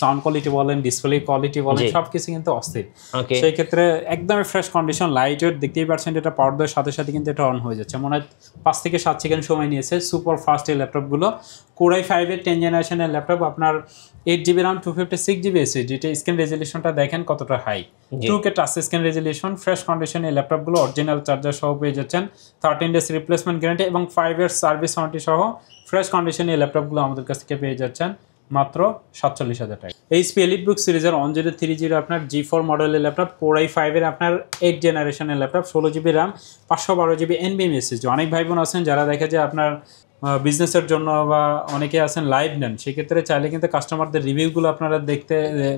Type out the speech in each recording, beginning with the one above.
Sound quality বলেন, display quality বলেন, সবকিছু কিন্তু অস্থির। সেই ক্ষেত্রে একদমই ফ্রেশ কন্ডিশন, লাইট ওয়েট, দেখতেই পাচ্ছেন এটা পাওয়ার দেওয়ার সাথে সাথে কিন্তু এটা অন হয়ে যাচ্ছে। মনে হয় 5 থেকে 7 সেকেন্ড সময় নিয়েছে। সুপার ফাস্ট এই ল্যাপটপগুলো। Core i5 এর 10 জেনারেশনের ল্যাপটপ, আপনার 8GB RAM 256GB SSD। এটা স্ক্রিন রেজলিউশনটা দেখেন কতটা high, 2K touch screen resolution. Fresh কন্ডিশনে এই ল্যাপটপগুলো অরিজিনাল চার্জার সহ পেয়ে যাচ্ছেন, 13 ডেজ রিপ্লেসমেন্ট গ্যারান্টি এবং 5 ইয়ার্স সার্ভিস ওয়ারেন্টি সহ ফ্রেশ কন্ডিশনে এই ল্যাপটপগুলো আমাদের কাছ থেকে পেয়ে যাচ্ছেন মাত্র 47,000 টাকা। HP EliteBook সিরিজের 1030 আপনার G4 মডেলের ল্যাপটপ, Core i5 এর আপনার 8 জেনারেশনের laptop, 16GB RAM 512GB NVMe SSD। অনেক ভাই বোন আছেন যারা দেখে যে আপনার বিজনেসের জন্য বা অনেকে আছেন লাইভ নেন, সেক্ষেত্রে চাইলে কিন্তু কাস্টমারদের রিভিউগুলো আপনারা দেখতে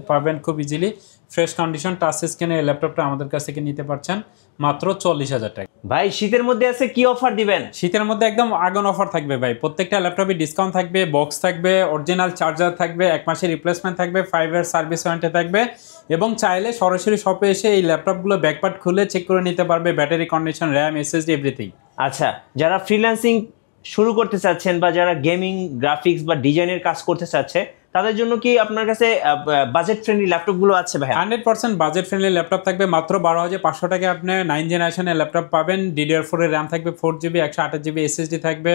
পারবেন খুব ইজিলি। ফ্রেশ কন্ডিশন টাচ স্ক্রিনে ল্যাপটপটা আমাদের কাছ থেকে নিতে পারছেন মাত্র 40,000 টাকা। ভাই শীতের মধ্যে আছে কি অফার দিবেন? শীতের মধ্যে একদম আগুন অফার থাকবে ভাই। প্রত্যেকটা ল্যাপটপে ডিসকাউন্ট থাকবে, বক্স থাকবে, অরিজিনাল চার্জার থাকবে, 1 মাসের রিপ্লেসমেন্ট থাকবে, 5 ইয়ার সার্ভিস ওয়ারেন্টি থাকবে এবং চাইলে সরাসরি শপে এসে এই ল্যাপটপগুলো ব্যাকপার্ট খুলে চেক করে নিতে পারবে, battery condition, RAM, SSD, everything. আচ্ছা, যারা ফ্রিল্যান্সিং শুরু করতে চাচ্ছেন বা যারা গেমিং, গ্রাফিক্স বা ডিজাইনের কাজ করতে চাচ্ছে, তাদের জন্য কি আপনার কাছে বাজেট ফ্রেন্ডলি ল্যাপটপগুলো আছে ভাই? 100% বাজেট ফ্রেন্ডলি ল্যাপটপ থাকবে। মাত্র 12,500 টাকায় আপনি 9 জেনারেশনের ল্যাপটপ পাবেন। DDR4 এর র্যাম থাকবে, 4GB 128GB এসএসডি থাকবে,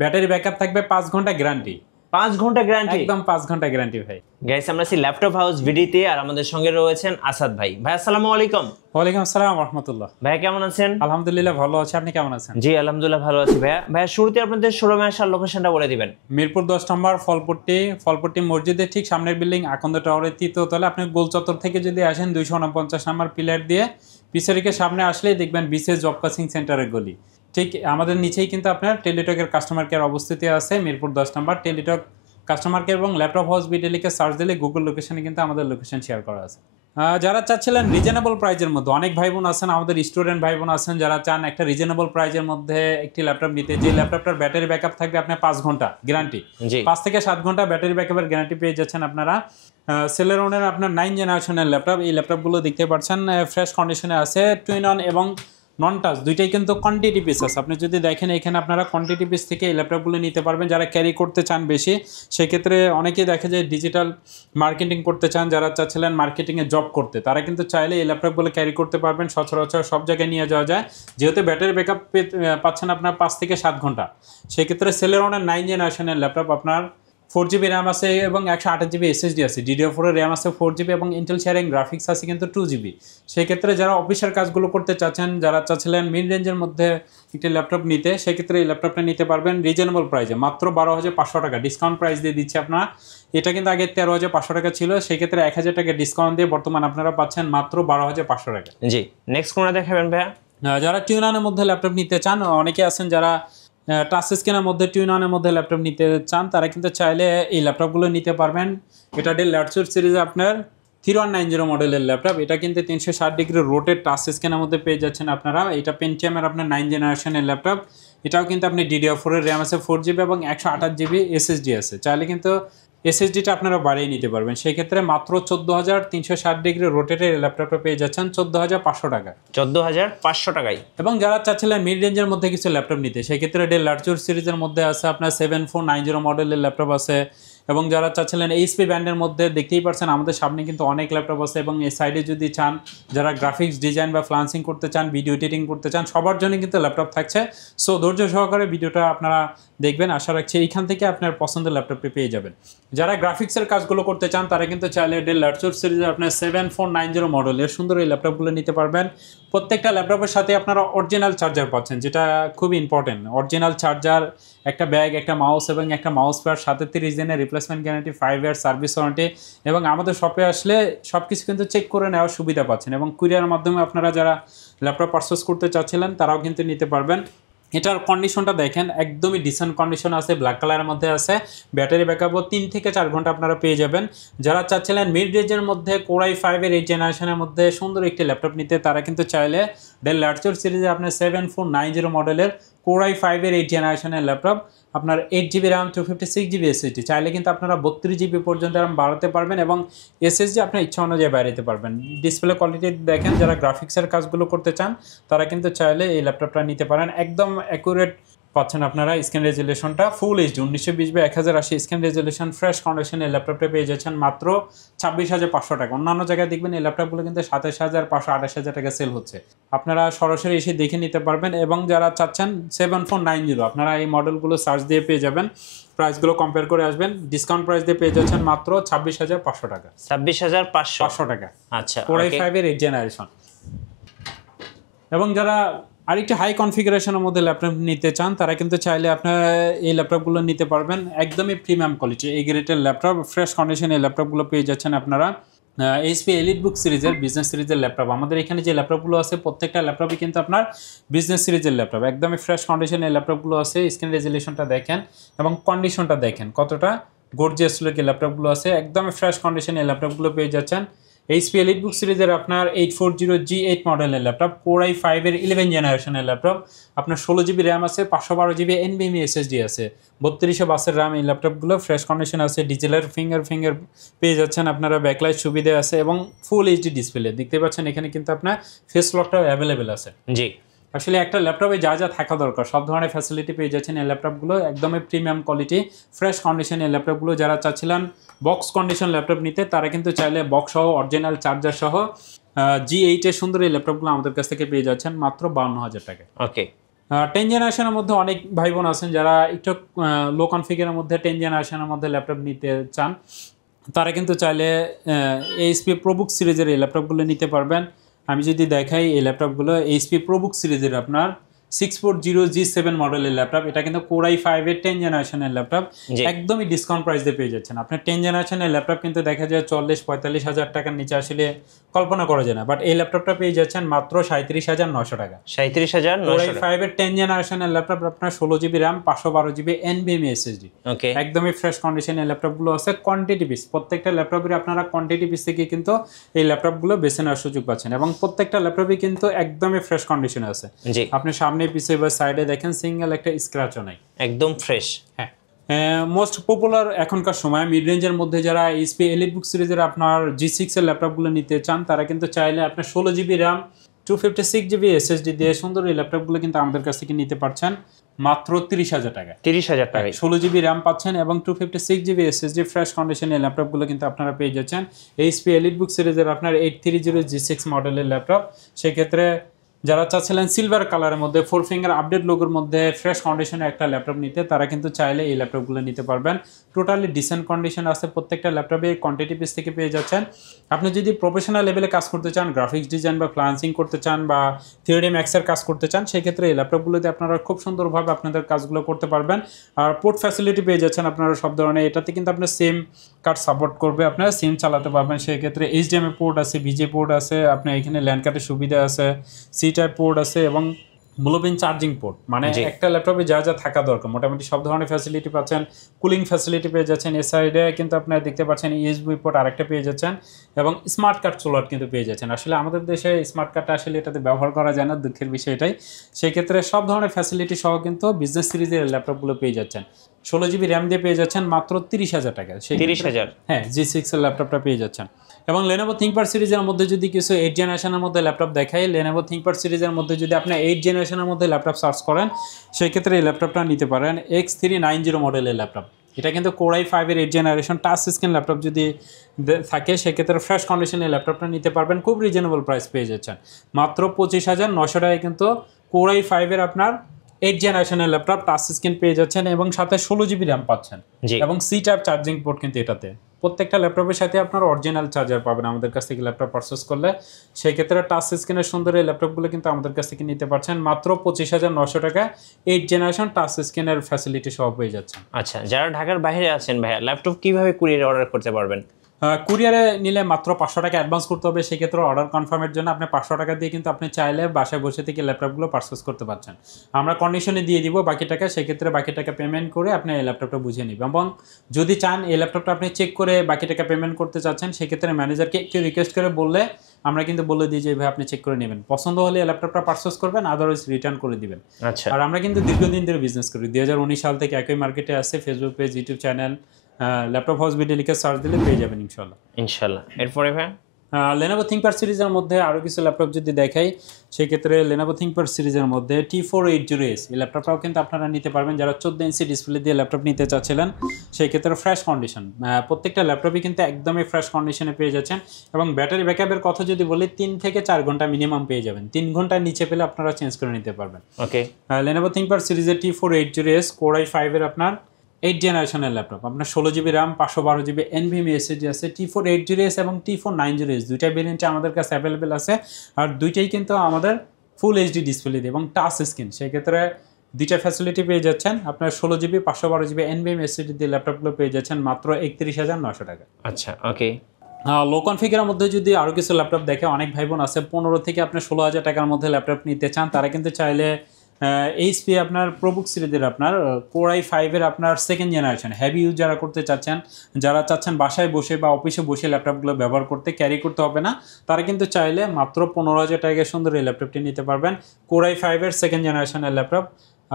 ব্যাটারি ব্যাকআপ থাকবে, 5 ঘন্টা গ্যারান্টি। 5 ঘন্টা গ্যারান্টি? একদম 5 ঘন্টা গ্যারান্টি ভাই। গাইস, আমরা আছি ল্যাপটপ হাউস ভিডিতে, আর আমাদের সঙ্গে রয়েছেন আসাদ ভাই। ভাই আসসালামু আলাইকুম। ওয়ালাইকুম আসসালাম ওয়া রাহমাতুল্লাহ। ভাই কেমন আছেন? আলহামদুলিল্লাহ ভালো আছি, আপনি কেমন আছেন? জি আলহামদুলিল্লাহ ভালো আছি ভাই। ভাই শুরুতে আপনাদের শোরুমে আসার লোকেশনটা বলে দিবেন। মিরপুর 10 নম্বর ফলপট্টি মসজিদের ঠিক সামনের বিল্ডিং আকন্দ টাওয়ারের 3য় তলায়। আপনি গোল চত্বর থেকে যদি আসেন 249 নম্বর পিলার দিয়ে পিছারিকে সামনে আসলেই দেখবেন বিসিএস জব কোচিং সেন্টারের গলি। ঠিক আমাদের নিচেই কিন্তু আপনার টেলিটকের কাস্টমার কেয়ার অবস্থিতি আছে। মিরপুর 10 নম্বর টেলিটক কাস্টমার কেয়ার এবং ল্যাপটপ হাউস বিডি লিখে সার্চ দিলে গুগল লোকেশনে কিন্তু আমাদের লোকেশন শেয়ার করা আছে। যারা চাচ্ছিলেন রিজনেবল প্রাইজের মধ্যে, অনেক ভাই বোন আছেন, আমাদের স্টুডেন্ট ভাই বোন আছেন যারা চান একটা রিজনেবল প্রাইজের মধ্যে একটি ল্যাপটপ নিতে, যে ল্যাপটপটার ব্যাটারি ব্যাকআপ থাকবে আপনার 5 ঘন্টা গ্যারান্টি, 5 থেকে 7 ঘন্টা ব্যাটারি ব্যাকআপের গ্যারান্টি পেয়ে যাচ্ছেন আপনারা। সেলেরনের আপনার 9 জেনারেশনের ল্যাপটপ, এই ল্যাপটপগুলো দেখতে পাচ্ছেন ফ্রেশ কন্ডিশনে আছে। টুইন অন এবং নন টাচ দুইটাই কিন্তু কোয়ান্টিটি পিস আছে। আপনি যদি দেখেন এখানে আপনারা কোয়ান্টিটি পিস থেকে এই ল্যাপটপগুলো নিতে পারবেন। যারা ক্যারি করতে চান বেশি, সেক্ষেত্রে অনেকেই দেখে যে ডিজিটাল মার্কেটিং করতে চান, যারা চাচ্ছিলেন মার্কেটিংয়ে জব করতে, তারা কিন্তু চাইলে এই ল্যাপটপগুলো ক্যারি করতে পারবেন। সচরাচর সব জায়গায় নিয়ে যাওয়া যায়, যেহেতু ব্যাটারি ব্যাকআপ পাচ্ছেন আপনার 5 থেকে 7 ঘন্টা। সেক্ষেত্রে সেলেরনের 9 জেনারেশনের ল্যাপটপ আপনার 4GB র্যাম আছে এবং 128GB এসএসডি আছে, DDR4 এর র্যাম আছে 4GB এবং ইন্টেল শেয়ারিং গ্রাফিক্স আছে কিন্তু 2GB। সেক্ষেত্রে যারা অফিসের কাজগুলো করতে চাচ্ছেন, যারা চাচ্ছিলেন মিড রেঞ্জের মধ্যে একটি ল্যাপটপ নিতে, সেক্ষেত্রে এই ল্যাপটপটা নিতে পারবেন রিজনেবল প্রাইসে মাত্র 12,500 টাকা ডিসকাউন্ট প্রাইস দিয়ে দিচ্ছে আপনারা। এটা কিন্তু আগে 13,500 টাকা ছিল, সেক্ষেত্রে 1,000 টাকা ডিসকাউন্ট দিয়ে বর্তমান আপনারা পাচ্ছেন মাত্র 12,500 টাকা। জি, নেক্সট কোনটা দেখাবেন ভাইয়া? যারা টিউনানের মধ্যে ল্যাপটপ নিতে চান, অনেকে আছেন যারা টাচ স্ক্রিনের মধ্যে টুইন-অনের মধ্যে ল্যাপটপ নিতে চান, তারা কিন্তু চাইলে এই ল্যাপটপগুলো নিতে পারবেন। এটা ডেল ল্যাটিটিউড সিরিজে আপনার 3190 মডেলের ল্যাপটপ। এটা কিন্তু 360 ডিগ্রি রোটেট টাচ স্ক্রিনের মধ্যে পেয়ে যাচ্ছেন আপনারা। এটা পেন্টিয়ামের আপনার 9 জেনারেশনের ল্যাপটপ। এটাও কিন্তু আপনি DDR4 এর র্যাম আছে, 4GB এবং 128GB এসএসডি আছে। চাইলে কিন্তু এসএসডিটা আপনারা বাড়িয়ে নিতে পারবেন। সেই ক্ষেত্রে মাত্র 14,360 ডিগ্রি রোটেটের ল্যাপটপটা পেয়ে যাচ্ছেন 14,500 টাকা। 14,500 টাকায়। এবং যারা চাচ্ছিলেন মিড রেঞ্জের মধ্যে কিছু ল্যাপটপ নিতে, সেক্ষেত্রে ডেল ল্যাটিটিউড সিরিজের মধ্যে আছে আপনার 7490 মডেলের ল্যাপটপ আছে। এবং যারা চাচ্ছিলেন এইচপি ব্র্যান্ডের মধ্যে, দেখতেই পাচ্ছেন আমাদের সামনে কিন্তু অনেক ল্যাপটপ আছে। এবং এই সাইডে যদি চান, যারা গ্রাফিক্স ডিজাইন বা ফ্রিল্যান্সিং করতে চান, ভিডিও এডিটিং করতে চান, সবার জন্য কিন্তু ল্যাপটপ থাকছে। সো ধৈর্য সহকারে ভিডিওটা আপনারা দেখবেন, আশা রাখছি এইখান থেকে আপনার পছন্দের ল্যাপটপটি পেয়ে যাবেন। যারা গ্রাফিক্সের কাজগুলো করতে চান, তারা কিন্তু চাইলে ডেল ল্যাটিটিউড সিরিজের আপনার 7490 মডেলের সুন্দর এই ল্যাপটপগুলো নিতে পারবেন। প্রত্যেকটা ল্যাপটপের সাথে আপনারা অরিজিনাল চার্জার পাচ্ছেন, যেটা খুব ইম্পর্টেন্ট। অরিজিনাল চার্জার, একটা ব্যাগ, একটা মাউস এবং একটা মাউস প্যাড, সাথে 30 দিনের replacement guarantee, 5 year service warranty. এবং আমাদের শপে আসলে সব কিছু কিন্তু চেক করে নেওয়ার সুবিধা পাচ্ছেন। এবং কুরিয়ারের মাধ্যমে আপনারা যারা ল্যাপটপ পারচেস করতে চাচ্ছিলেন, তারাও কিন্তু নিতে পারবেন। এটার কন্ডিশনটা দেখেন, একদমই ডিসেন্ট কন্ডিশন আছে, ব্ল্যাক কালারের মধ্যে আছে। ব্যাটারি ব্যাকআপও 3 থেকে 4 ঘন্টা আপনারা পেয়ে যাবেন। যারা চাচ্ছিলেন মিড রেঞ্জের মধ্যে Core i5 এর 8 জেনারেশনের মধ্যে সুন্দর একটি ল্যাপটপ নিতে, তারা কিন্তু চাইলে ডেল ল্যাটিটিউড সিরিজে আপনার 7490 মডেলের Core i5 এর 8 জেনারেশনের ল্যাপটপ, আপনার 8GB RAM 256GB এসএসডি, চাইলে কিন্তু আপনারা 32GB পর্যন্ত RAM বাড়াতে পারবেন এবং এসএসডি আপনার ইচ্ছা অনুযায়ী বাড়াতে পারবেন। ডিসপ্লে কোয়ালিটি দেখেন, যারা গ্রাফিক্সের কাজগুলো করতে চান, তারা কিন্তু চাইলে এই ল্যাপটপটা নিতে পারেন। একদম অ্যাকুরেট পাচ্ছেন আপনারা স্ক্রিন রেজুলেশনটা full HD 1920x1080 screen resolution fresh কন্ডিশনে এই ল্যাপটপটা পেয়ে যাচ্ছেন মাত্র 26,500 টাকা। অন্যান্য জায়গায় দেখবেন এই ল্যাপটপগুলো কিন্তু 27,500 28,000 টাকা সেল হচ্ছে। আপনারা সরাসরি এসে দেখে নিতে পারবেন এবং যারা চাচ্ছেন 7490 আপনারা এই মডেলগুলো সার্চ দিয়ে পেয়ে যাবেন, প্রাইসগুলো কম্পেয়ার করে আসবেন। ডিসকাউন্ট প্রাইস দিয়ে পেয়ে যাচ্ছেন মাত্র 26,500 টাকা। 26,500 টাকা। আচ্ছা, Core i5 এর 8th জেনারেশন। এবং যারা আরেকটু হাই কনফিগারেশনের মধ্যে ল্যাপটপ নিতে চান তারা কিন্তু চাইলে আপনারা এই ল্যাপটপগুলো নিতে পারবেন। একদমই প্রিমিয়াম কোয়ালিটি এই গ্রেডের ল্যাপটপ ফ্রেশ কন্ডিশনে এই ল্যাপটপগুলো পেয়ে যাচ্ছেন আপনারা। এইচপি এলিটবুক সিরিজের বিজনেস সিরিজের ল্যাপটপ। আমাদের এখানে যে ল্যাপটপগুলো আছে প্রত্যেকটা ল্যাপটপই কিন্তু আপনার বিজনেস সিরিজের ল্যাপটপ। একদমই ফ্রেশ কন্ডিশনে এই ল্যাপটপগুলো আছে। স্ক্রিন রেজুলেশনটা দেখেন এবং কন্ডিশনটা দেখেন কতটা গর্জিয়াস লুকের ল্যাপটপগুলো আছে। একদমই ফ্রেশ কন্ডিশনে এই ল্যাপটপগুলো পেয়ে যাচ্ছেন। এইচপি এলিটবুক সিরিজের আপনার 840G8 মডেলের ল্যাপটপ, Core i5 এর 11 জেনারেশনের ল্যাপটপ। আপনার 16GB র্যাম আছে, 512GB NVMe SSD আছে, 3200 বাসের র্যাম। এই ল্যাপটপগুলো ফ্রেশ কন্ডিশন আছে। ডিজিটাল ফিঙ্গার পেয়ে যাচ্ছেন আপনারা, ব্যাকলাইট সুবিধা আছে এবং ফুল এইচডি ডিসপ্লে দেখতে পাচ্ছেন। এখানে কিন্তু আপনার ফেস লকটাও অ্যাভেলেবেল আছে। জি, আসলে একটা ল্যাপটপে যা যা থাকা দরকার সব ধরনের ফ্যাসিলিটি পেয়ে যাচ্ছেন এই ল্যাপটপগুলো। একদমই প্রিমিয়াম কোয়ালিটি ফ্রেশ কন্ডিশন এই ল্যাপটপগুলো। যারা চাচ্ছিলেন বক্স কন্ডিশন ল্যাপটপ নিতে তারা কিন্তু চাইলে বক্স সহ অরিজিনাল চার্জার সহ G8 এর সুন্দর এই ল্যাপটপগুলো আমাদের কাছ থেকে পেয়ে যাচ্ছেন মাত্র 52,000 টাকায়। ওকে। 10 জেনারেশনের মধ্যে অনেক ভাই বোন আছেন যারা একটু লো কনফিগারের মধ্যে 10 জেনারেশনের মধ্যে ল্যাপটপ নিতে চান, তারা কিন্তু চাইলে এইচপি প্রোবুক সিরিজের এই ল্যাপটপগুলো নিতে পারবেন। আমি যদি দেখাই এই ল্যাপটপগুলো এইচপি প্রোবুক সিরিজের আপনার 640G7 মডেলের ল্যাপটপ। এটা কিন্তু Core i5 এর 10 জেনারেশনের ল্যাপটপ। একদমই ডিসকাউন্ট প্রাইস দিয়ে পেয়ে যাচ্ছেন। আপনার 10 জেনারেশনের ল্যাপটপ কিন্তু দেখা যায় 40-45 হাজার টাকার নিচে আসলে কল্পনা করা যায় না, বাট এই ল্যাপটপটা পেয়ে যাচ্ছেন মাত্র 37,900 টাকা। 37,900 Core i5 এর 10 জেনারেশনের ল্যাপটপ আপনার 16GB RAM, 512GB NVMe SSD। ওকে। একদমই ফ্রেশ কন্ডিশনে এই ল্যাপটপগুলো আছে। কোয়ান্টিটি পিস প্রত্যেকটা ল্যাপটপের আপনারা কোয়ান্টিটি পিস থেকে কিন্তু এই ল্যাপটপগুলো বেছে নেওয়ার সুযোগ পাচ্ছেন এবং প্রত্যেকটা ল্যাপটপই কিন্তু একদমই ফ্রেশ কন্ডিশনে আছে। জি, আপনি সামনে পিছে বা সাইডে দেখেন সিঙ্গেল একটা স্ক্র্যাচও নাই, একদম ফ্রেশ। হ্যাঁ। মোস্ট পপুলার এখনকার সময় মিড রেঞ্জের মধ্যে যারা এইচপি এলিটবুক সিরিজের আপনার G6 এর ল্যাপটপগুলো নিতে চান তারা কিন্তু চাইলে আপনার 16GB র্যাম 256GB SSD দিয়ে সুন্দর এই ল্যাপটপগুলো কিন্তু আমাদের কাছ থেকে নিতে পারছেন মাত্র 30,000 টাকা। 30,000 টাকায় 16GB র্যাম পাচ্ছেন এবং 256GB SSD ফ্রেশ কন্ডিশনে এই ল্যাপটপগুলো কিন্তু আপনারা পেয়ে যাচ্ছেন। এইচপি এলিটবুক সিরিজের আপনার 830G6 মডেলের ল্যাপটপ। সেক্ষেত্রে যারা চাচ্ছিলেন সিলভার কালারের মধ্যে 4 ফিঙ্গার আপডেট লোগোর মধ্যে ফ্রেশ কন্ডিশনে একটা ল্যাপটপ নিতে তারা কিন্তু চাইলে এই ল্যাপটপগুলো নিতে পারবেন। টোটালি ডিসেন্ট কন্ডিশন আছে প্রত্যেকটা ল্যাপটপে। কোয়ান্টিটি পিস থেকে পেয়ে যাচ্ছেন। আপনি যদি প্রফেশনাল লেভেলে কাজ করতে চান, গ্রাফিক্স ডিজাইন বা ফ্রিল্যান্সিং করতে চান বা 3D ম্যাক্সের কাজ করতে চান, সেক্ষেত্রে এই ল্যাপটপগুলোতে আপনারা খুব সুন্দরভাবে আপনাদের কাজগুলো করতে পারবেন। আর পোর্ট ফ্যাসিলিটি পেয়ে যাচ্ছেন আপনারা সব ধরনের। এটাতে কিন্তু আপনার সিম কার্ড সাপোর্ট করবে, আপনারা সিম চালাতে পারবেন। সেক্ষেত্রে HDMI পোর্ট আছে, VGA পোর্ট আছে, আপনার এখানে ল্যান্ড কার্ডের সুবিধা আছে, সি টাইপ পোর্ট আছে এবং ব্লুপিন চার্জিং পোর্ট। মানে একটা ল্যাপটপে যা যা থাকা দরকার মোটামুটি সব ধরনের ফ্যাসিলিটি পাচ্ছেন। কুলিং ফ্যাসিলিটি পেয়ে যাচ্ছেন। এ সাইডে কিন্তু আপনারা দেখতে পাচ্ছেন USB পোর্ট আরেকটা পেয়ে যাচ্ছেন এবং স্মার্ট কার্ড স্লট কিন্তু পেয়ে যাচ্ছেন। আসলে আমাদের দেশে স্মার্ট কার্ডটা আসলে এটাতে ব্যবহার করা যায় না, দুঃখের বিষয় এটাই। সেক্ষেত্রে সব ধরনের ফ্যাসিলিটি সহ কিন্তু বিজনেস সিরিজের ল্যাপটপগুলো পেয়ে যাচ্ছেন। 16GB র্যাম দিয়ে পেয়ে যাচ্ছেন মাত্র 30,000 টাকা। 30,000, হ্যাঁ, G6 এর ল্যাপটপটা পেয়ে যাচ্ছেন। এবং Lenovo ThinkPad সিরিজের মধ্যে যদি কিছু 8 জেনারেশনের মধ্যে ল্যাপটপ দেখাই, Lenovo ThinkPad সিরিজের মধ্যে যদি আপনি 8 জেনারেশনের মধ্যে ল্যাপটপ সার্চ করেন সেক্ষেত্রে এই ল্যাপটপটা নিতে পারেন। X390 মডেলের ল্যাপটপ। এটা কিন্তু Core i5 এর 8 জেনারেশন টাচ স্ক্রিন ল্যাপটপ যদি থাকে সেক্ষেত্রে ফ্রেশ কন্ডিশনে ল্যাপটপটা নিতে পারবেন। খুব রিজনেবল প্রাইস পেয়ে যাচ্ছেন মাত্র 25,900 টাকায়। কিন্তু Core i5 এর আপনার 8 জেনারেশনের ল্যাপটপ টাচ স্ক্রিন পেয়ে যাচ্ছেন এবং সাথে 16GB র্যাম পাচ্ছেন এবং সি টাইপ চার্জিং পোর্ট কিন্তু এটাতে। প্রত্যেকটা ল্যাপটপের সাথে আপনার অরিজিনাল চার্জার পাবেন আমাদের কাছ থেকে ল্যাপটপ পারচেস করলে। সেই ক্ষেত্রে টাচ স্ক্রিনের সুন্দর এই ল্যাপটপগুলো কিন্তু আমাদের কাছ থেকে নিতে পারছেন মাত্র 25,900 টাকা। 8 জেনারেশন টাচ স্ক্রিনের ফ্যাসিলিটি সহ পেয়ে যাচ্ছেন। আচ্ছা, যারা ঢাকার বাইরে আছেন ভাইয়া ল্যাপটপ কিভাবে কুরিয়ার অর্ডার করতে পারবেন? কুরিয়ারে নিলে মাত্র 500 টাকা অ্যাডভান্স করতে হবে। সেক্ষেত্রে অর্ডার কনফার্মের জন্য আপনি 500 টাকা দিয়ে কিন্তু আপনি চাইলে বাসায় বসে থেকে ল্যাপটপগুলো পারচেস করতে পারছেন। আমরা কন্ডিশনে দিয়ে দিব বাকি টাকা। সেক্ষেত্রে বাকি টাকা পেমেন্ট করে আপনি এই ল্যাপটপটা বুঝে নেবেন এবং যদি চান এই ল্যাপটপটা আপনি চেক করে বাকি টাকা পেমেন্ট করতে চাচ্ছেন সেক্ষেত্রে ম্যানেজারকে একটু রিকোয়েস্ট করে বললে আমরা কিন্তু বলে দিই যে ভাই আপনি চেক করে নেবেন, পছন্দ হলে এই ল্যাপটপটা পারচেস করবেন, আদারওয়াইজ রিটার্ন করে দিবেন। আচ্ছা। আর আমরা কিন্তু দীর্ঘদিন ধরে বিজনেস করি। 2019 সাল থেকে একই মার্কেটে আছে। Facebook page, YouTube channel, laptop house video লিখে সার্চ দিলে পেয়ে যাবেন ইনশাল্লাহ। এরপরে ভাই Lenovo ThinkPad সিরিজের মধ্যে আরও কিছু ল্যাপটপ যদি দেখাই, সেক্ষেত্রে Lenovo ThinkPad সিরিজের মধ্যে T480S এই ল্যাপটপটাও কিন্তু আপনারা নিতে পারবেন যারা 14 ইঞ্চি ডিসপ্লে দিয়ে ল্যাপটপ নিতে চাচ্ছিলেন। সেই ক্ষেত্রে ফ্রেশ কন্ডিশন, প্রত্যেকটা ল্যাপটপই কিন্তু একদমই ফ্রেশ কন্ডিশনে পেয়ে যাচ্ছেন। এবং ব্যাটারি ব্যাকআপের কথা যদি বলি 3 থেকে 4 ঘন্টা মিনিমাম পেয়ে যাবেন, 3 ঘন্টার নিচে পেলে আপনারা চেঞ্জ করে নিতে পারবেন। ওকে, Lenovo ThinkPad সিরিজের T480S Core i5 এর আপনার 8 জেনারেশনের ল্যাপটপ, আপনার 16GB RAM 512GB NVMe SSD আছে। T480S এবং T490S দুইটা ভেরিয়েন্টে আমাদের কাছে অ্যাভেলেবেল আছে, আর দুইটাই কিন্তু আমাদের ফুল এইচডি ডিসপ্লে দিয়ে এবং টাচ স্ক্রিন। সেক্ষেত্রে দুইটা ফ্যাসিলিটি পেয়ে যাচ্ছেন। আপনার 16GB 512GB NVMe SSD দিয়ে ল্যাপটপগুলো পেয়ে যাচ্ছেন মাত্র 31,900 টাকা। আচ্ছা, ওকে। লো কনফিগারের মধ্যে যদি আরও কিছু ল্যাপটপ দেখে, অনেক ভাই বোন আছে 15 থেকে আপনার 16,000 টাকার মধ্যে ল্যাপটপ নিতে চান, তারা কিন্তু চাইলে এইচপি আপনার প্রোবুক সিরিজের আপনার Core i5 এর আপনার সেকেন্ড জেনারেশন হেভি ইউজ যারা করতে চাচ্ছেন, যারা চাচ্ছেন বাসায় বসে বা অফিসে বসে ল্যাপটপগুলো ব্যবহার করতে, ক্যারি করতে হবে না, তারা কিন্তু চাইলে মাত্র 15,000 টাকায় সুন্দর এই ল্যাপটপটি নিতে পারবেন। Core i5 এর সেকেন্ড জেনারেশনের ল্যাপটপ,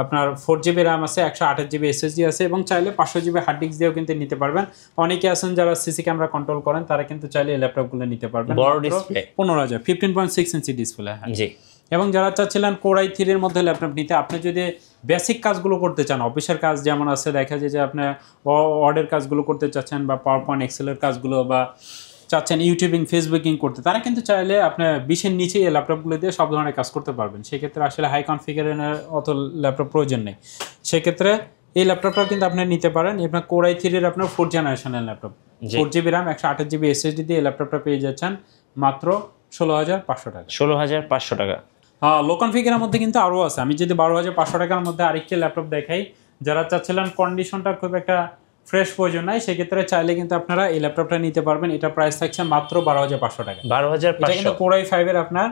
আপনার 4GB RAM আছে, 128GB SSD আছে এবং চাইলে 500GB হার্ড ডিস্ক দিয়েও কিন্তু নিতে পারবেন। অনেকে আছেন যারা সিসি ক্যামেরা কন্ট্রোল করেন, তারা কিন্তু চাইলে এই ল্যাপটপগুলো নিতে পারবেন। বড় ডিসপ্লে 15,000 15.6 ইঞ্চি ডিসপ্লে। জি। এবং যারা চাচ্ছিলেন Core i3 এর মধ্যে ল্যাপটপ নিতে, আপনি যদি বেসিক কাজগুলো করতে চান, অফিসের কাজ যেমন আছে, দেখা যায় যে আপনি ওয়ার্ডের কাজগুলো করতে চাচ্ছেন বা পাওয়ার পয়েন্ট এক্সেলের কাজগুলো, বা চাচ্ছেন ইউটিউবিং ফেসবুকিং করতে, তারা কিন্তু চাইলে আপনি 20-এর নিচেই এই ল্যাপটপগুলো দিয়ে সব ধরনের কাজ করতে পারবেন। সেক্ষেত্রে আসলে হাই কনফিগারেশনের অত ল্যাপটপ প্রয়োজন নেই। সেক্ষেত্রে এই ল্যাপটপটাও কিন্তু আপনি নিতে পারেন। আপনার Core i3 এর আপনার 4 জেনারেশনের laptop, 4GB RAM 128GB SSD দিয়ে এই ল্যাপটপটা পেয়ে যাচ্ছেন মাত্র 16,500 টাকা। 16,500 টাকা। লো কনফিগারের মধ্যে কিন্তু আরও আছে। আমি যদি 12,500 টাকার মধ্যে আরেকটি ল্যাপটপ দেখাই, যারা চাচ্ছিলেন কন্ডিশনটা খুব একটা ফ্রেশ প্রয়োজন নাই, সেক্ষেত্রে চাইলে কিন্তু আপনারা এই ল্যাপটপটা নিতে পারবেন। এটা প্রাইস থাকছে মাত্র 12,500 টাকা। 12,500 এটা কিন্তু Core i5 এর আপনার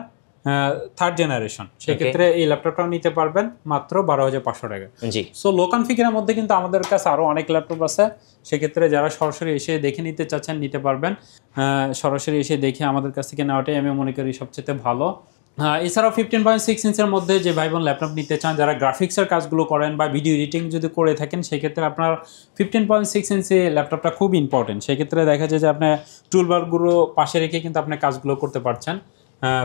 থার্ড জেনারেশন। সেক্ষেত্রে এই ল্যাপটপটাও নিতে পারবেন মাত্র 12,500 টাকা। জি। সো লো কনফিগারের মধ্যে কিন্তু আমাদের কাছে আরও অনেক ল্যাপটপ আছে। সেক্ষেত্রে যারা সরাসরি এসে দেখে নিতে চাচ্ছেন নিতে পারবেন। সরাসরি এসে দেখে আমাদের কাছ থেকে নেওয়াটাই আমি মনে করি সবচেয়ে ভালো। এছাড়াও 15.6 ইঞ্চের মধ্যে যে ভাই বোন ল্যাপটপ নিতে চান, যারা গ্রাফিক্সের কাজগুলো করেন বা ভিডিও এডিটিং যদি করে থাকেন, সেক্ষেত্রে আপনার 15.6 ইঞ্চি ল্যাপটপটা খুব ইম্পর্টেন্ট। সেক্ষেত্রে দেখা যায় যে আপনার টুলবারগুলো পাশে রেখে কিন্তু আপনি কাজগুলো করতে পারছেন।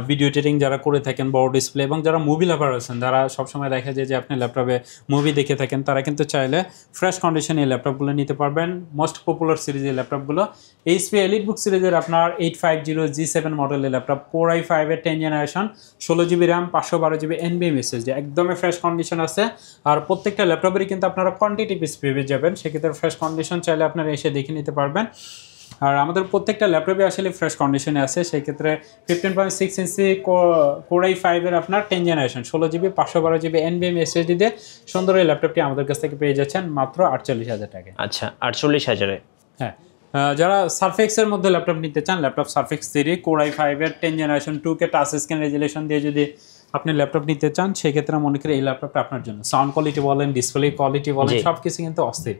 ভিডিও এডিটিং যারা করে থাকেন, বড় ডিসপ্লে, এবং যারা মুভি লাভার আছেন, যারা সবসময় দেখা যায় যে আপনি ল্যাপটপে মুভি দেখে থাকেন, তারা কিন্তু চাইলে ফ্রেশ কন্ডিশনে এই ল্যাপটপগুলো নিতে পারবেন। মোস্ট পপুলার সিরিজের ল্যাপটপগুলো এইচপি এলিটবুক সিরিজের আপনার 850G7 মডেলের ল্যাপটপ, Core i5 এর 10 generation, 16GB RAM 512GB NVMe SSD, একদমই ফ্রেশ কন্ডিশন আছে। আর প্রত্যেকটা ল্যাপটপেরই কিন্তু আপনারা কোয়ান্টিটি পিস পেয়ে যাবেন। সেক্ষেত্রে ফ্রেশ কন্ডিশন চাইলে আপনারা এসে দেখে নিতে পারবেন। আর আমাদের প্রত্যেকটা ল্যাপটপে আসলে ফ্রেশ কন্ডিশনে আছে। সেক্ষেত্রে 15.6 ইঞ্চি Core i5 এর আপনার 10 generation, 16GB 512GB NVMe SSD দিয়ে সুন্দর এই ল্যাপটপটি আমাদের কাছ থেকে পেয়ে যাচ্ছেন মাত্র 48,000 টাকায়। আচ্ছা, 48,000-এ। হ্যাঁ, যারা সারফেক্সের মধ্যে ল্যাপটপ নিতে চান, ল্যাপটপ সারফেক্স 3 Core i5 এর 10 generation 2K touch screen resolution দিয়ে যদি আপনি ল্যাপটপ নিতে চান, সেক্ষেত্রে মনে করি এই ল্যাপটপটা আপনার জন্য। সাউন্ড কোয়ালিটি বলেন, ডিসপ্লে কোয়ালিটি বলেন, সবকিছু কিন্তু অস্থির।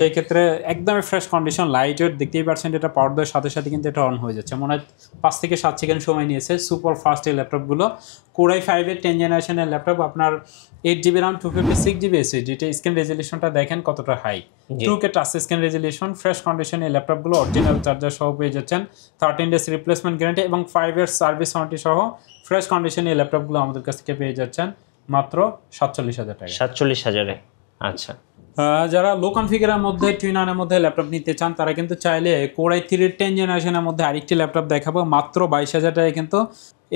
সেই ক্ষেত্রে একদমই ফ্রেশ কন্ডিশন, লাইট ওয়েট, দেখতেই পাচ্ছেন এটা পাওয়ার দেওয়ার সাথে সাথে কিন্তু এটা অন হয়ে যাচ্ছে। মনে হয় 5 থেকে 7 সেকেন্ড সময় নিয়েছে। সুপার ফাস্ট এই ল্যাপটপগুলো। Core i5 এর 10 জেনারেশনের ল্যাপটপ, আপনার 8GB RAM 256GB SSD, এটা স্ক্রিন রেজুলেশনটা দেখেন কতটা high, 2K touch screen resolution, fresh condition এই ল্যাপটপগুলো অরিজিনাল চার্জার সহ পেয়ে যাচ্ছেন, 13 ডেজ রিপ্লেসমেন্ট গ্যারান্টি এবং 5 ইয়ার্স সার্ভিস ওয়ারেন্টি সহ ফ্রেশ কন্ডিশনে এই ল্যাপটপগুলো আমাদের কাছ থেকে পেয়ে যাচ্ছেন মাত্র 47,000 টাকা। 47,000-এ। আচ্ছা, যারা লো কনফিগারের মধ্যে টুইনারের মধ্যে ল্যাপটপ নিতে চান, তারা কিন্তু চাইলে Core i3 এর 10 জেনারেশনের মধ্যে আরেকটি ল্যাপটপ দেখাবো মাত্র 22,000 টাকায় কিন্তু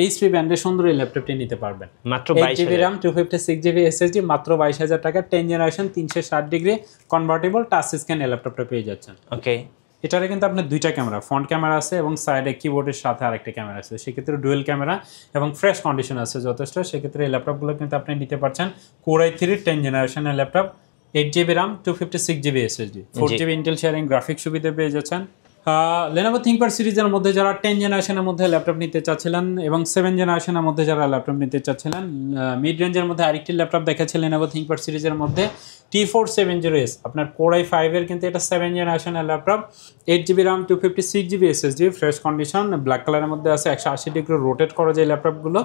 এইচপি ব্র্যান্ডের সুন্দর এই ল্যাপটপটি নিতে পারবেন। মাত্র 8GB RAM 256GB SSD, মাত্র 22,000 টাকা, 10 generation 360 degree convertible touch screen এই ল্যাপটপটা পেয়ে যাচ্ছেন। ওকে। এটারে কিন্তু আপনার দুইটা ক্যামেরা, ফ্রন্ট ক্যামেরা আছে এবং সাইডে কিবোর্ডের সাথে আরেকটা ক্যামেরা আছে। সেক্ষেত্রে ডুয়েল ক্যামেরা এবং ফ্রেশ কন্ডিশন আছে যথেষ্ট। সেক্ষেত্রে এই ল্যাপটপগুলো কিন্তু আপনি নিতে পারছেন Core i3 10 জেনারেশনের laptop, 8GB RAM 256GB SSD, 4GB Intel sharing graphics সুবিধা পেয়ে যাচ্ছেন। Lenovo ThinkPad সিরিজের মধ্যে যারা 10 জেনারেশনের মধ্যে ল্যাপটপ নিতে চাচ্ছিলেন এবং 7 জেনারেশনের মধ্যে যারা ল্যাপটপ নিতে চাচ্ছিলেন, মিড রেঞ্জের মধ্যে আরেকটি ল্যাপটপ দেখাচ্ছে Lenovo ThinkPad সিরিজের মধ্যে T470S, আপনার Core i5 এর কিন্তু এটা 7 জেনারেশনের laptop, 8GB RAM 256GB SSD, fresh condition, black কালারের মধ্যে আছে, 180 ডিগ্রি রোটেট করা যায় ল্যাপটপগুলো।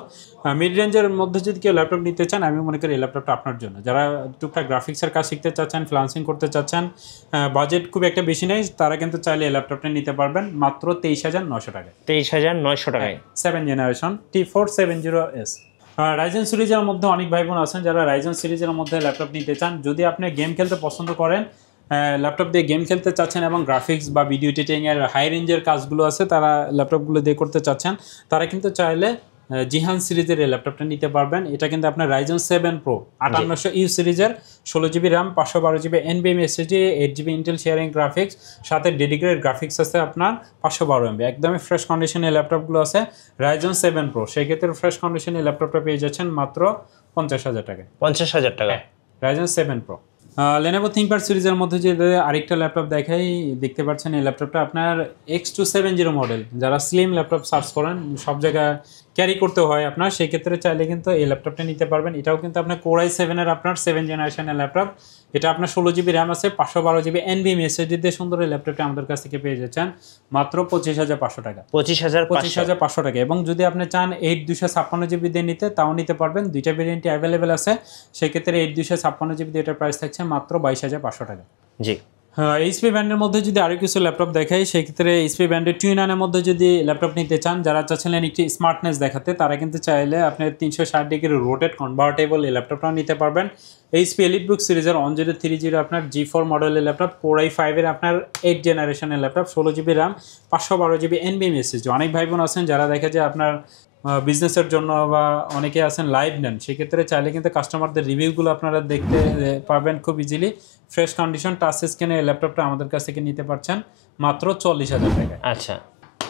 মিড রেঞ্জের মধ্যে যদি কেউ ল্যাপটপ নিতে চান, আমি মনে করি এই ল্যাপটপটা আপনার জন্য। যারা টুকটাক গ্রাফিক্সের কাজ শিখতে চাচ্ছেন, ফ্রিল্যান্সিং করতে চাচ্ছেন, বাজেট খুব একটা বেশি নেই, তারা কিন্তু চাইলে এই ল্যাপটপটা ল্যাপটপটা নিতে পারবেন মাত্র 23,900 টাকায়। 23,900 টাকায় 7 জেনারেশন T470S। রাইজেন সিরিজের মধ্যে অনেক ভাই বোন আছেন যারা রাইজেন সিরিজের মধ্যে ল্যাপটপ নিতে চান। যদি আপনি গেম খেলতে পছন্দ করেন, ল্যাপটপ দিয়ে গেম খেলতে চাচ্ছেন এবং গ্রাফিক্স বা ভিডিও এডিটিংয়ের হাই রেঞ্জের কাজগুলো আছে তারা ল্যাপটপগুলো দিয়ে করতে চাচ্ছেন, তারা কিন্তু চাইলে জিহান সিরিজের এই ল্যাপটপটা নিতে পারবেন। এটা কিন্তু আপনার রাইজেন 7 প্রো 5800U সিরিজের 16GB RAM 512GB NVMe SSD 8GB Intel sharing graphics, সাথে ডেডিকেটেড গ্রাফিক্স আছে আপনার 512MB। একদমই ফ্রেশ কন্ডিশনে ল্যাপটপগুলো আছে রাইজেন 7 প্রো। সেক্ষেত্রে ফ্রেশ কন্ডিশনে ল্যাপটপটা পেয়ে যাচ্ছেন মাত্র 50,000 টাকায়। 50,000 টাকায় রাইজেন 7 প্রো। লেনোভো থিংকপ্যাড সিরিজের মধ্যে যে আরেকটা ল্যাপটপ দেখাই, দেখতে পাচ্ছেন এই ল্যাপটপটা আপনার X270 মডেল। যারা স্লিম ল্যাপটপ সার্চ করেন, সব জায়গায় ক্যারি করতে হয় আপনার, সেই ক্ষেত্রে চাইলে কিন্তু এই ল্যাপটপটা নিতে পারবেন। এটাও কিন্তু আপনার Core i7 এর আপনার 7 জেনারেশনের ল্যাপটপ। এটা আপনার 16GB র্যাম আছে, 512GB NVMe SSD দিয়ে সুন্দর এই ল্যাপটপটা আমাদের কাছ থেকে পেয়ে যাচ্ছেন মাত্র 25,500 টাকা। 25,500 টাকা। এবং যদি আপনি চান 8256GB দিয়ে নিতে, তাও নিতে পারবেন। দুইটা ভেরিয়েন্টই অ্যাভেলেবেল আছে। সেক্ষেত্রে 8256GB দিয়ে এটার প্রাইস থাকছে মাত্র 22,500 টাকা। জি। এইচপি ব্র্যান্ডের মধ্যে যদি আরও কিছু ল্যাপটপ দেখাই, সেক্ষেত্রে এইচপি ব্র্যান্ডের টুইনানের মধ্যে যদি ল্যাপটপ নিতে চান, যারা চাচ্ছিলেন একটি স্মার্টনেস দেখাতে, তারা কিন্তু চাইলে আপনি 360 ডিগ্রি রোটেট কনভার্টেবল এই ল্যাপটপটাও নিতে পারবেন। এইচপি এলিটবুক সিরিজের 1030 আপনার G4 মডেলের ল্যাপটপ, Core i5 এর আপনার 8 জেনারেশনের laptop, 16GB RAM 512GB NVMe SSD। অনেক ভাই বোন আছেন যারা দেখে যে আপনার বিজনেসের জন্য বা অনেকে আছেন লাইভ নেন, সেক্ষেত্রে চাইলে কিন্তু কাস্টমারদের রিভিউগুলো আপনারা দেখতে পারবেন খুব ইজিলি। ফ্রেশ কন্ডিশন টাচ স্ক্রিনে এই ল্যাপটপটা আমাদের কাছ থেকে নিতে পারছেন মাত্র 40,000 টাকায়। আচ্ছা।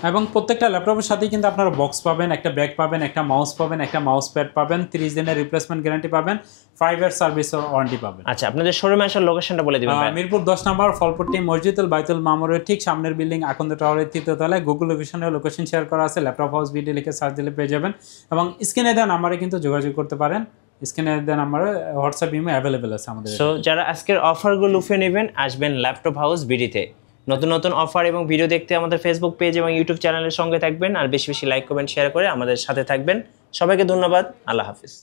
এবং প্রত্যেকটা ল্যাপটপের সাথেই কিন্তু আপনারা বক্স পাবেন, একটা ব্যাগ পাবেন, একটা মাউস পাবেন, একটা মাউস প্যাড পাবেন, 30 দিনের রিপ্লেসমেন্ট গ্যারান্টি পাবেন, 5 ইয়ার সার্ভিস ওয়ারেন্টি পাবেন। আচ্ছা, আপনাদের শোরুমে আসার লোকেশনটা বলে দিবেন ভাই। মিরপুর 10 নম্বর ফলপট্টি মসজিদুল বাইতুল মামুরের ঠিক সামনের বিল্ডিং আকন্দ টাওয়ারের 3য় তলায়। গুগল লোকেশন শেয়ার করা আছে, ল্যাপটপ হাউস ভিডিও লিখে সার্চ দিলে পেয়ে যাবেন। এবং স্ক্রিনে দেওয়া নাম্বারে কিন্তু যোগাযোগ করতে পারেন। স্ক্রিনে দেওয়া নাম্বারে হোয়াটসঅ্যাপ ইমো অ্যাভেলেবেল আছে আমাদের। সো যারা আজকের অফারগুলো লুফে নেবেন, আসবেন ল্যাপটপ হাউস বিডিতে। নতুন নতুন অফার এবং ভিডিও দেখতে আমাদের ফেসবুক পেজ এবং ইউটিউব চ্যানেলের সঙ্গে থাকবেন। আর বেশি বেশি লাইক কমেন্ট শেয়ার করে আমাদের সাথে থাকবেন। সবাইকে ধন্যবাদ। আল্লাহ হাফিজ।